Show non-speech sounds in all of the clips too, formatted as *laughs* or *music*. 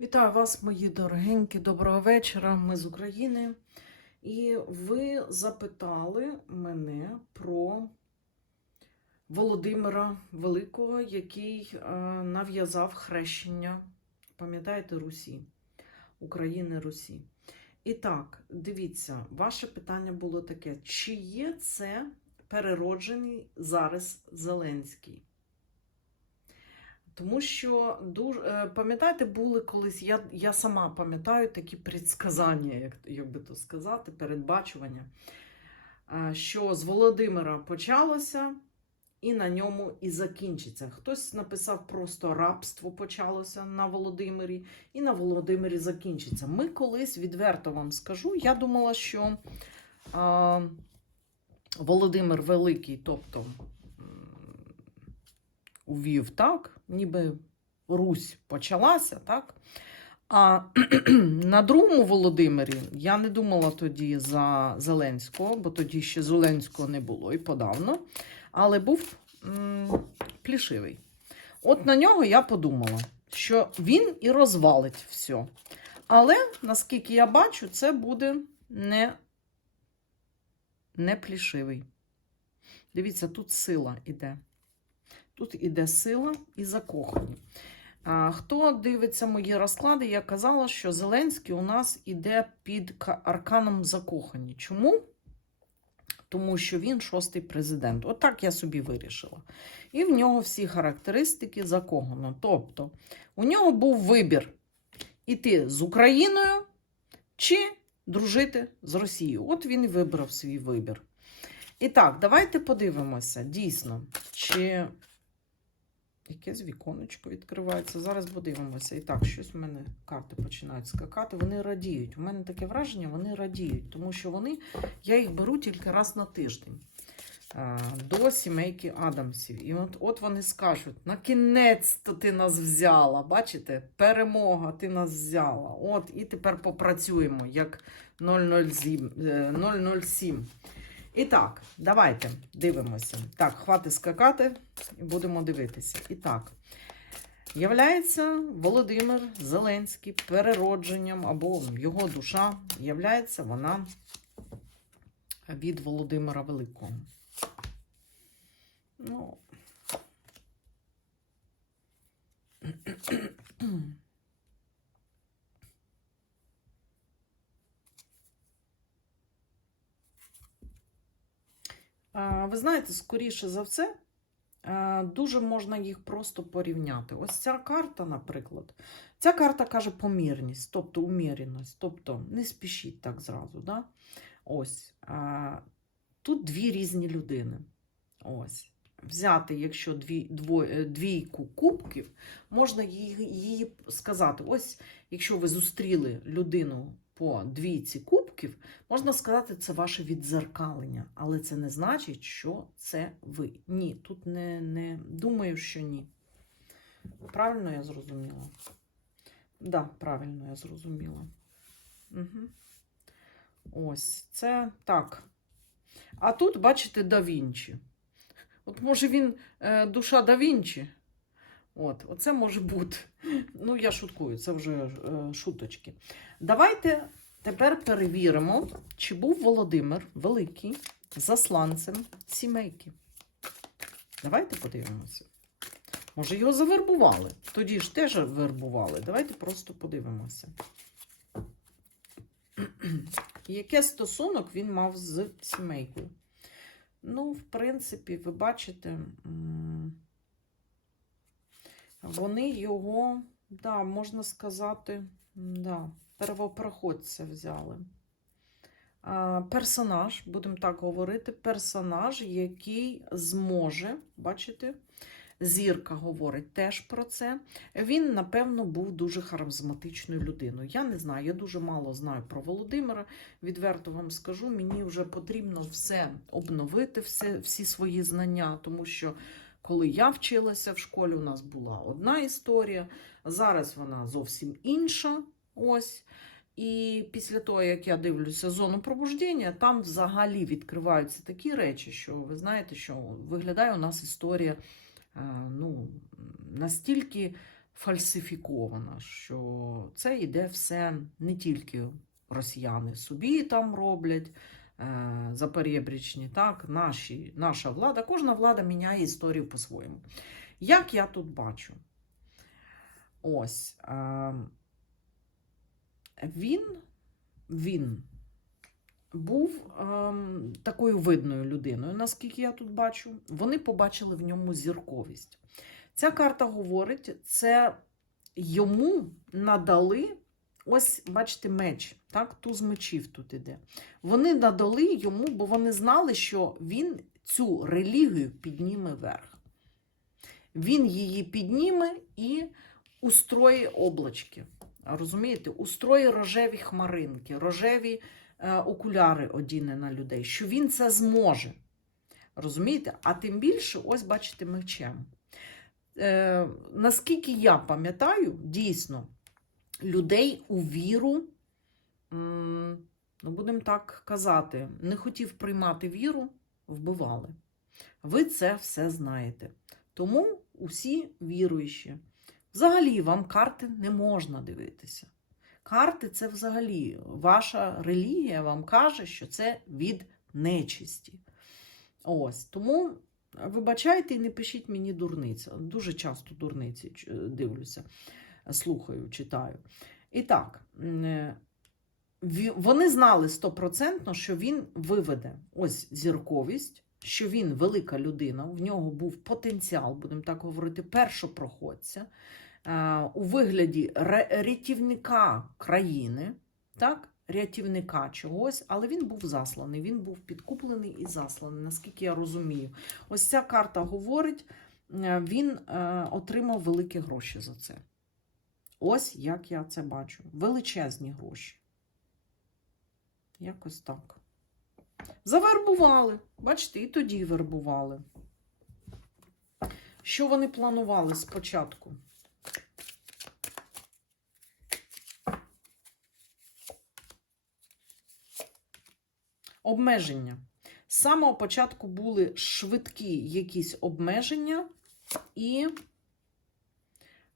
Вітаю вас, мої дорогенькі, доброго вечора. Ми з України. І ви запитали мене про Володимира Великого, який е, нав'язав хрещення, пам'ятаєте, Русі, України Русі. І так, дивіться, ваше питання було таке: чи є це перероджений зараз Зеленський? Тому що дуже пам'ятаєте, були колись. Я я сама пам'ятаю такі предсказання, як як би то сказати, передбачування, е, що з Володимира почалося і на ньому і закінчиться. Хтось написав просто рабство почалося на Володимирі, і на Володимирі закінчиться. Ми колись відверто вам скажу. Я думала, що а, Володимир Великий, тобто увів так, ніби Русь почалася, так? А *clears throat* на другому Володимирі я не думала тоді за Зеленського, бо тоді ще Зеленського не було і подавно. Але був м- плішивий. От на нього я подумала, що він і розвалить все. Але, наскільки я бачу, це буде не, не плішивий. Дивіться, тут сила іде. Тут іде сила і закохані. Хто дивиться мої розклади, я казала, що Зеленський у нас іде під арканом закохані. Чому? Тому що він шостий президент. Отак От я собі вирішила. І в нього всі характеристики закохано. Тобто, у нього був вибір іти з Україною чи дружити з Росією. От він і вибрав свій вибір. І так, давайте подивимося, дійсно, чи Якесь віконечко відкривається. Зараз подивимося. І так, щось в мене карти починають скакати. Вони радіють. У мене таке враження, вони радіють, тому що вони, я їх беру тільки раз на тиждень а, до сімейки Адамсів. І от от вони скажуть: на кінець-то ти нас взяла. Бачите? Перемога, ти нас взяла. От, і тепер попрацюємо як 007. 007. І так, давайте дивимося. Так, хватить скакати і будемо дивитися. І так, являється Володимир Зеленський переродженням або його душа, являється вона від Володимира Великого. Ну. Ви знаєте, скоріше за все, дуже можна їх просто порівняти. Ось ця карта, наприклад, ця карта каже помірність, тобто умірність, тобто не спішіть так зразу. Да? Ось. Тут дві різні людини. Ось. Взяти, якщо дві, дво, е, двійку кубків, можна її, її сказати: ось, якщо ви зустріли людину по двійці кубків, можна сказати, це ваше відзеркалення, але це не значить, що це ви. Ні, тут не, не думаю, що ні. Правильно я зрозуміла? Так, да, правильно я зрозуміла. Угу. Ось це так. А тут, бачите, да Вінчі. От, може, він е, душа да Вінчі. От, Оце може бути. Ну, я шуткую, це вже е, шуточки. Давайте тепер перевіримо, чи був Володимир Великий засланцем сімейки. Давайте подивимося. Може, його завербували. Тоді ж теж вербували. Давайте просто подивимося. *clears throat* Яке стосунок він мав з сімейкою? Ну, в принципі, ви бачите. Вони його, да, можна сказати, да, первопроходця взяли. Персонаж, будемо так говорити, персонаж, який зможе, бачите, зірка говорить теж про це. Він, напевно, був дуже харизматичною людиною. Я не знаю, я дуже мало знаю про Володимира. Відверто вам скажу, мені вже потрібно все обновити, все, всі свої знання, тому що. Коли я вчилася в школі, у нас була одна історія, зараз вона зовсім інша. Ось. І після того, як я дивлюся зону пробуждення, там взагалі відкриваються такі речі, що ви знаєте, що виглядає у нас історія ну, настільки фальсифікована, що це йде все не тільки росіяни собі там роблять, е, запорєбрічні, так, наші, наша влада, кожна влада міняє історію по-своєму. Як я тут бачу? Ось. Е, він, він був ем, такою видною людиною, наскільки я тут бачу. Вони побачили в ньому зірковість. Ця карта говорить, це йому надали, ось, бачите, меч, так, туз мечів тут іде. Вони надали йому, бо вони знали, що він цю релігію підніме вверх. Він її підніме і устроїть облачки. Розумієте, устроїть рожеві хмаринки, рожеві е, окуляри одіне на людей, що він це зможе. Розумієте? А тим більше, ось бачите, мечем. Е, наскільки я пам'ятаю, дійсно, людей у віру, ну, будемо так казати, не хотів приймати віру, вбивали. Ви це все знаєте. Тому усі віруючі. Взагалі, вам карти не можна дивитися. Карти це взагалі ваша релігія вам каже, що це від нечисті. Ось. Тому вибачайте і не пишіть мені дурниця. Дуже часто дурниці дивлюся, слухаю, читаю. І так, е, вони знали стопроцентно, що він виведе ось зірковість, що він велика людина, в нього був потенціал, будемо так говорити, першопроходця е, у вигляді рятівника країни, так? рятівника чогось, але він був засланий, він був підкуплений і засланий, наскільки я розумію. Ось ця карта говорить, е, він отримав великі гроші за це. Ось як я це бачу. Величезні гроші. Якось так. Завербували. Бачите, і тоді вербували. Що вони планували спочатку? Обмеження. З самого початку були швидкі якісь обмеження і а, провозглас... е, по-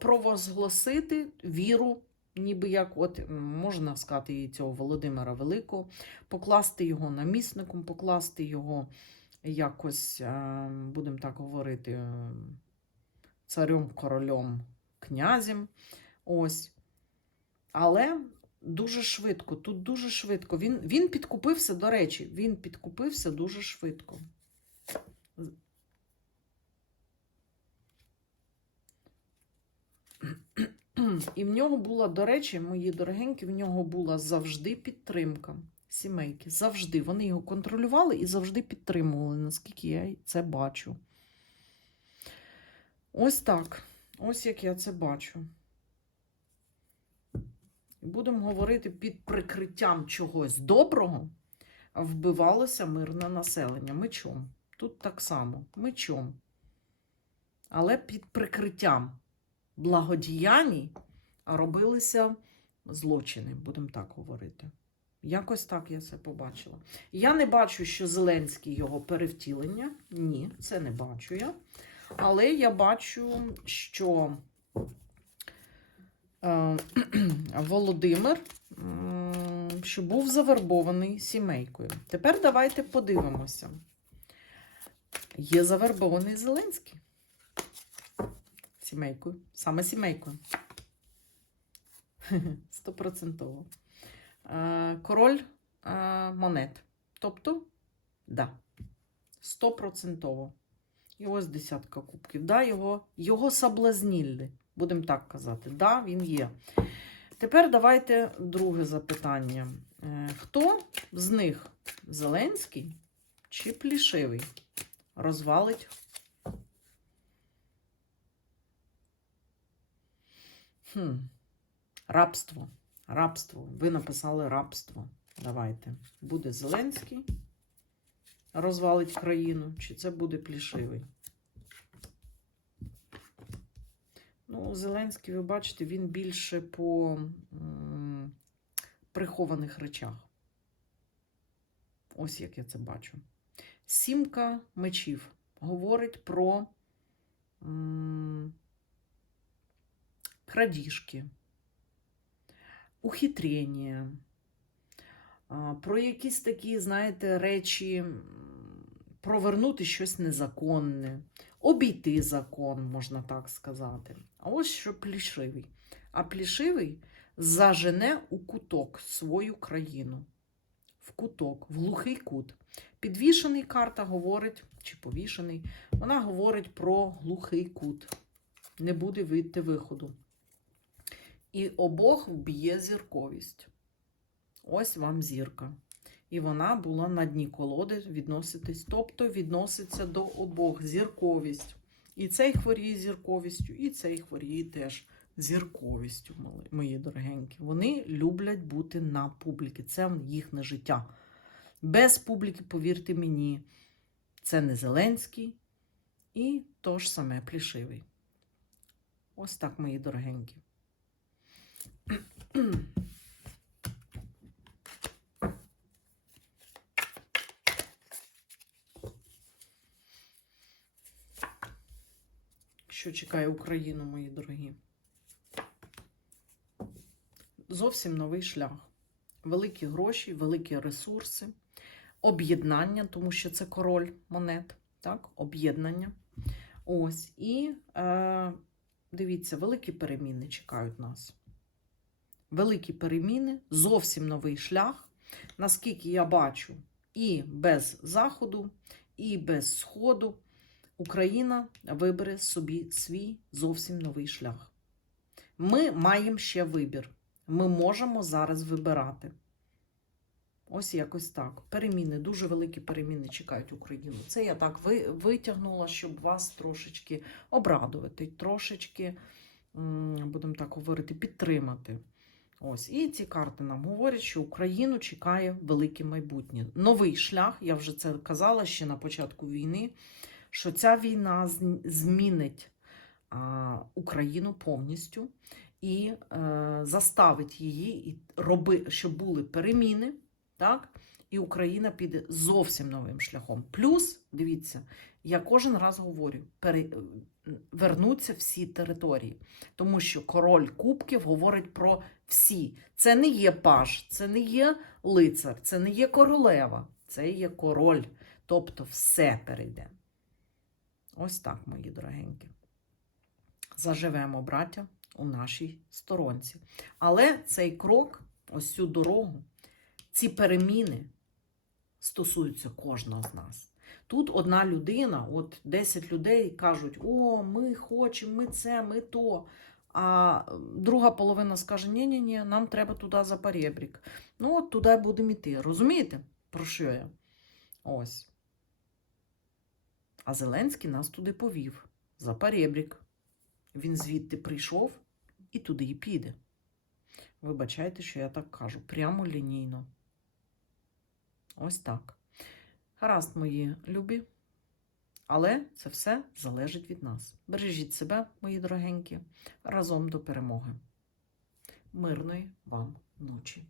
провозгласити віру, ніби як, от можна сказати, і цього Володимира Великого, покласти його намісником, покласти його якось, е, будемо так говорити, е, царем, королем, князем. Ось. Але дуже швидко, тут дуже швидко. Він, він підкупився, до речі, він підкупився дуже швидко. *clears throat* І в нього була, до речі, мої дорогенькі, в нього була завжди підтримка сімейки. Завжди. Вони його контролювали і завжди підтримували, наскільки я це бачу. Ось так. Ось як я це бачу. Будемо говорити під прикриттям чогось доброго, вбивалося мирне населення мечом. Тут так само, мечом. Але під прикриттям благодіянь робилися злочини, будемо так говорити. Якось так я це побачила. Я не бачу, що Зеленський його перевтілення. Ні, це не бачу я. Але я бачу, що е, *clears throat* Володимир, м, що був завербований сімейкою. Тепер давайте подивимося. Є завербований Зеленський сімейкою, саме сімейкою. *laughs* Стопроцентово. Е, Король е, монет. Тобто, да, стопроцентово. І ось десятка кубків. Да, його, його соблазнілли, будемо так казати. Да, він є. Тепер давайте друге запитання. Е, Хто з них Зеленський чи Плішивий розвалить Хм. Рабство. Рабство. Ви написали рабство. Давайте. Буде Зеленський. Розвалить країну. Чи це буде плішивий? Ну, Зеленський, ви бачите, він більше по м, прихованих речах. Ось як я це бачу. Сімка мечів говорить про м, крадіжки, ухитрення, про якісь такі, знаєте, речі, провернути щось незаконне, обійти закон, можна так сказати. А ось що плішивий. А плішивий зажене у куток свою країну. В куток, в глухий кут. Підвішений карта говорить, чи повішений, вона говорить про глухий кут. Не буде вийти виходу. І обох вб'є зірковість. Ось вам зірка. І вона була на дні колоди відноситись, тобто відноситься до обох зірковість. І цей хворіє зірковістю, і цей хворіє теж зірковістю, мої дорогенькі. Вони люблять бути на публіки. Це їхнє життя. Без публіки, повірте мені, це не Зеленський і то ж саме плішивий. Ось так, мої дорогенькі. Що чекає Україну, мої дорогі? Зовсім новий шлях. Великі гроші, великі ресурси, об'єднання, тому що це король монет, так? Об'єднання. Ось. І е, дивіться, великі переміни чекають нас. Великі переміни, зовсім новий шлях. Наскільки я бачу, і без Заходу, і без Сходу Україна вибере собі свій зовсім новий шлях. Ми маємо ще вибір. Ми можемо зараз вибирати. Ось якось так. Переміни, дуже великі переміни чекають Україну. Це я так ви- витягнула, щоб вас трошечки обрадувати, трошечки, будемо так говорити, підтримати. Ось, і ці карти нам говорять, що Україну чекає велике майбутнє. Новий шлях, я вже це казала ще на початку війни, що ця війна змінить Україну повністю і е, заставить її роби, щоб були переміни, так? І Україна піде зовсім новим шляхом. Плюс, дивіться, я кожен раз говорю, пере, вернуться всі території, тому що король кубків говорить про всі. Це не є паж, це не є лицар, це не є королева, це є король. Тобто все перейде. Ось так, мої дорогенькі. Заживемо, браття, у нашій сторонці. Але цей крок, ось цю дорогу, ці переміни стосуються кожного з нас. Тут одна людина, от 10 людей кажуть: о, ми хочемо, ми це, ми то. А друга половина скаже: ні-ні, ні нам треба туди за перебрік. Ну, от туди будемо йти. Розумієте, про що я? Ось. А Зеленський нас туди повів за перебрік. Він звідти прийшов і туди і піде. Вибачайте, що я так кажу, прямо лінійно. Ось так. Гаразд, мої любі. Але це все залежить від нас. Бережіть себе, мої дорогенькі, разом до перемоги. Мирної вам ночі.